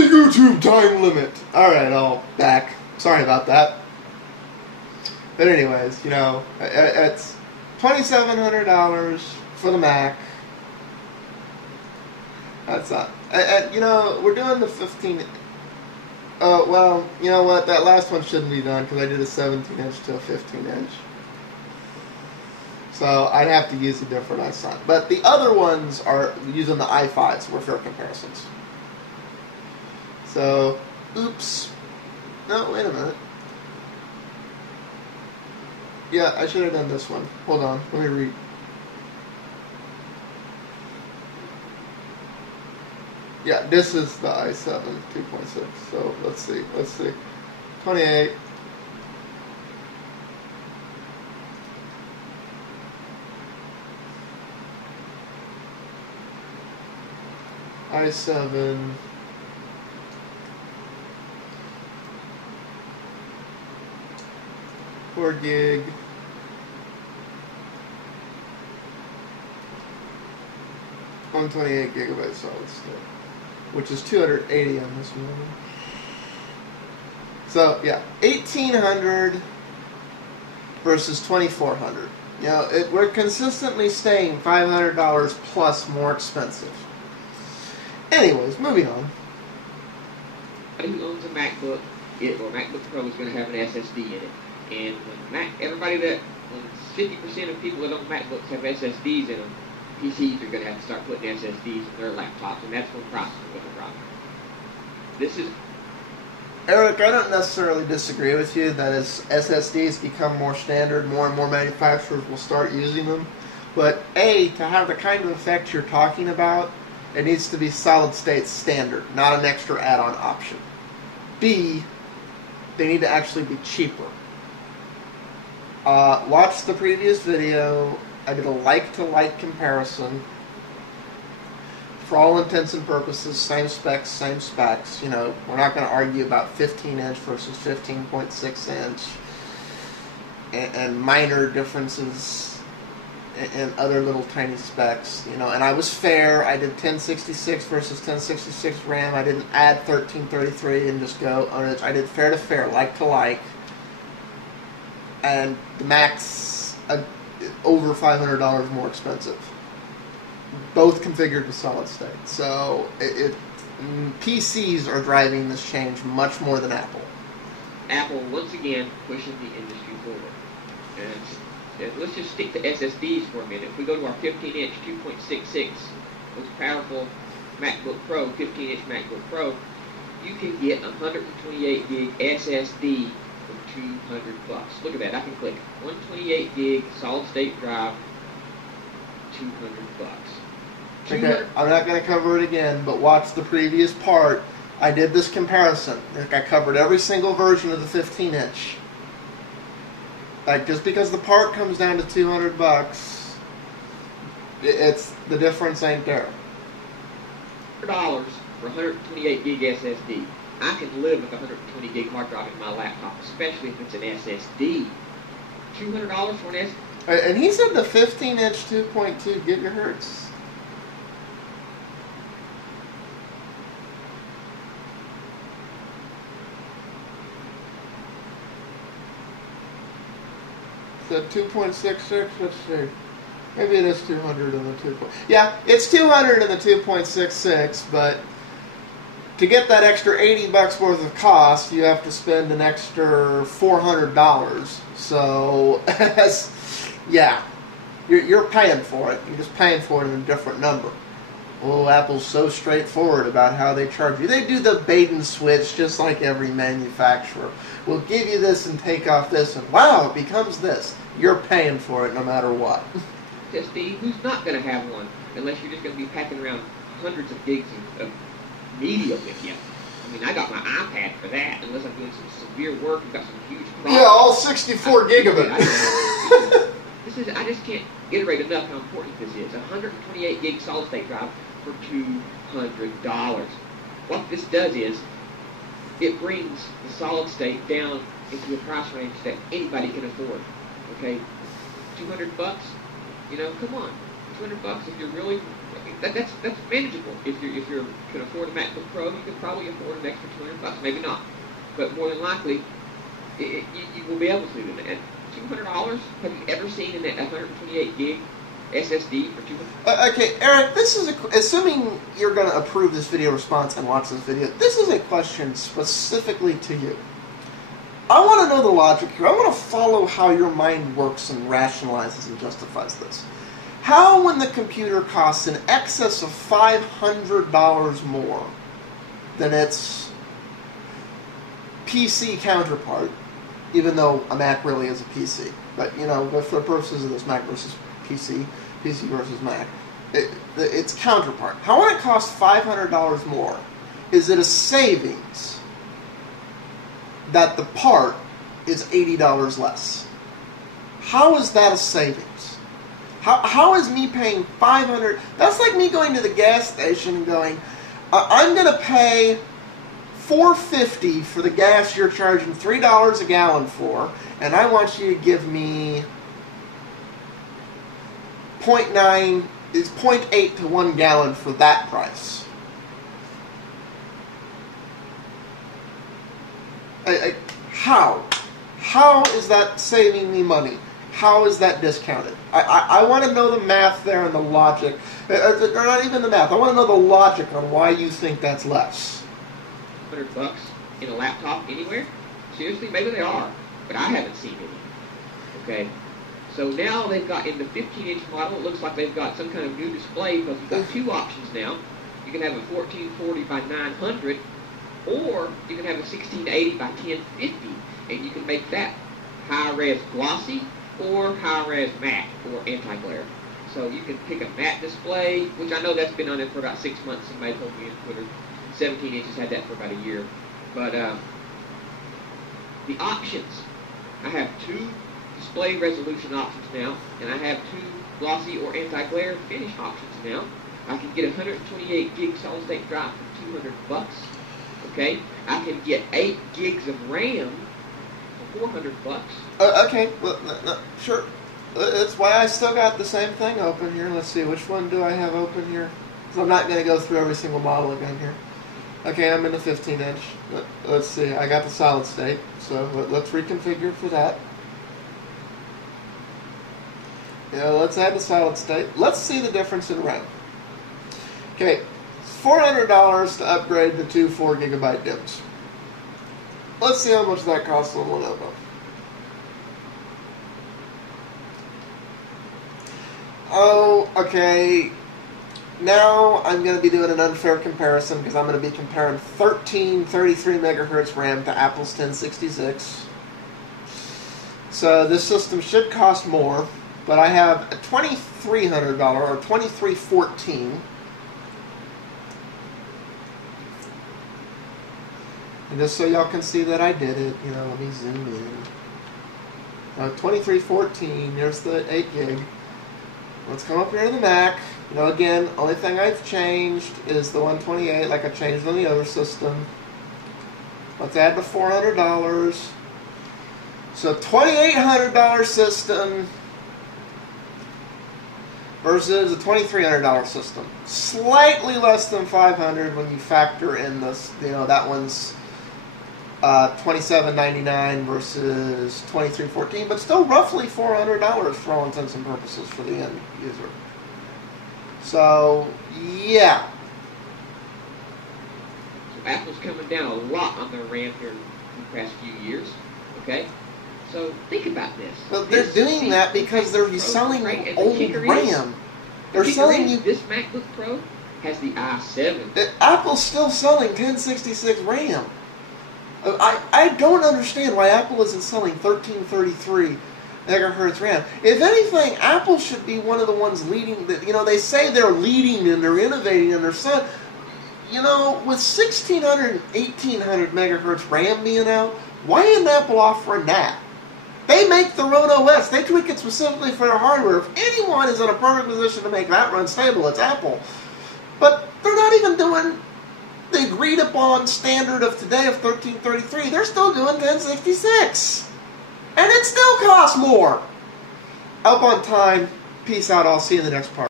the YouTube time limit. Alright, I'll back. Sorry about that. But anyways, you know, it's $2,700 for the Mac. That's not... you know, we're doing the 15... Oh, well, you know what? That last one shouldn't be done because I did a 17-inch to a 15-inch. So I'd have to use a different i7. But the other ones are using the i5s were fair comparisons. So, oops. No, wait a minute. Yeah, I should have done this one. Hold on, let me read. Yeah, this is the i7 2.6. So let's see. 28. i7. 4 gig. On 28 gigabyte solid state, which is 280 on this one. So yeah, 1,800 versus 2,400. You know, we're consistently staying $500 plus more expensive. Anyways, moving on. Anybody who owns a MacBook, or MacBook Pro, is going to have an SSD in it. And when 50% of people that own MacBooks have SSDs in them, PCs are going to have to start putting SSDs in their laptops, and that's when prices are going to drop. This is... Eric, I don't necessarily disagree with you that as SSDs become more standard, more and more manufacturers will start using them. But A, to have the kind of effect you're talking about, it needs to be solid state standard, not an extra add-on option. B, they need to actually be cheaper. Watch the previous video. I did a like-to-like comparison. For all intents and purposes, same specs. You know, we're not going to argue about 15-inch versus 15.6 inch and minor differences in other little tiny specs. You know, and I was fair. I did 1066 versus 1066 RAM. I didn't add 1333 and just go on it. I did fair to fair, like to like. And the Mac's over $500 more expensive. Both configured with solid state. So PCs are driving this change much more than Apple. Apple, once again, pushing the industry forward. And let's just stick to SSDs for a minute. If we go to our 15-inch 2.66 most powerful MacBook Pro, 15-inch MacBook Pro, you can get 128 gig SSD for $200. Look at that. I can click 128 gig solid state drive, $200. Okay, I'm not going to cover it again, but watch the previous part. I did this comparison. I covered every single version of the 15-inch. Like, just because the part comes down to $200, it's the difference ain't there. $100 for 128 gig SSD. I can live with 120 gig hard drive in my laptop, especially if it's an SSD. $200 for an SSD. And he said the 15-inch 2.2 gigahertz. The 2.66, let's see. Maybe it is 200 in the 2. Yeah, it's 200 in the 2.66, but to get that extra $80 worth of cost, you have to spend an extra $400. So, yeah, you're paying for it. You're just paying for it in a different number. Oh, Apple's so straightforward about how they charge you. They do the bait and switch just like every manufacturer. We'll give you this and take off this, and wow, it becomes this. You're paying for it no matter what. SSD, who's not going to have one unless you're just going to be packing around hundreds of gigs of media with you? I mean, I got my iPad for that, unless I'm doing some severe work and got some huge problems. Yeah, all 64 gig of it. I just can't iterate enough how important this is. 128 gig solid state drive for $200. What this does is, it brings the solid state down into a price range that anybody can afford. Okay, $200. You know, come on, $200 if you're really. that's manageable. If you can afford a MacBook Pro, you can probably afford an extra $200. Maybe not, but more than likely, you will be able to. And $200. Have you ever seen in that 128 gig SSD for $200? Okay, Eric, this is assuming you're going to approve this video response and watch this video. This is a question specifically to you. I want to know the logic here. I want to follow how your mind works and rationalizes and justifies this. How, when the computer costs in excess of $500 more than its PC counterpart, even though a Mac really is a PC, but for the purposes of this Mac versus PC versus Mac, its counterpart. How, when it costs $500 more, is it a savings that the part is $80 less? How is that a savings? How is me paying $500? That's like me going to the gas station and going, I'm going to pay $4.50 for the gas you're charging $3 a gallon for, and I want you to give me 0.8 to 1 gallon for that price. How? How is that saving me money? How is that discounted? I want to know the math there and the logic. Or not even the math. I want to know the logic on why you think that's less. $100 in a laptop anywhere? Seriously? Maybe they are, but I haven't seen any. Okay? So now they've got, in the 15-inch model, it looks like they've got some kind of new display, because we've got two options now. You can have a 1440 by 900, or you can have a 1680 by 1050, and you can make that high-res glossy or high-res matte or anti-glare. So you can pick a matte display, which I know that's been on it for about 6 months. Somebody told me on Twitter. 17 inches had that for about a year. But the options, I have two display resolution options now, and I have two glossy or anti-glare finish options now. I can get a 128 gig solid-state drive for $200. Okay, I can get 8 gigs of RAM for $400. Okay, well, no, sure. That's why I still got the same thing open here. Let's see, which one do I have open here? Because I'm not going to go through every single model again here. Okay, I'm in the 15-inch. Let's see, I got the solid state, so let's reconfigure for that. Yeah, let's add the solid state. Let's see the difference in RAM. Okay, $400 to upgrade to two 4 gigabyte DIMMs. Let's see how much that costs on Lenovo. Oh, okay. Now I'm going to be doing an unfair comparison, because I'm going to be comparing 1333 megahertz RAM to Apple's 1066. So this system should cost more, but I have a $2,300 or $2,314. And just so y'all can see that I did it, let me zoom in. $2,314, there's the 8 gig. Let's come up here to the Mac. Again, only thing I've changed is the 128, like I changed on the other system. Let's add the $400. So $2,800 system versus a $2,300 system. Slightly less than $500 when you factor in this. That one's $27.99 versus $2,314, but still roughly $400 for all intents and purposes for the end user. So, yeah. So Apple's coming down a lot on their RAM here in the past few years. Okay? So think about this. Well, they're doing that because they're selling old RAM. They're selling you. This MacBook Pro has the i7. Apple's still selling 1066 RAM. I don't understand why Apple isn't selling 1333 megahertz RAM. If anything, Apple should be one of the ones leading. They say they're leading and they're innovating and they're selling. With 1600 and 1800 megahertz RAM being out, why isn't Apple offering that? They make their own OS. They tweak it specifically for their hardware. If anyone is in a perfect position to make that run stable, it's Apple. But they're not even doing the agreed upon standard of today of 1333. They're still doing 1066. And it still costs more. Up on time. Peace out. I'll see you in the next part.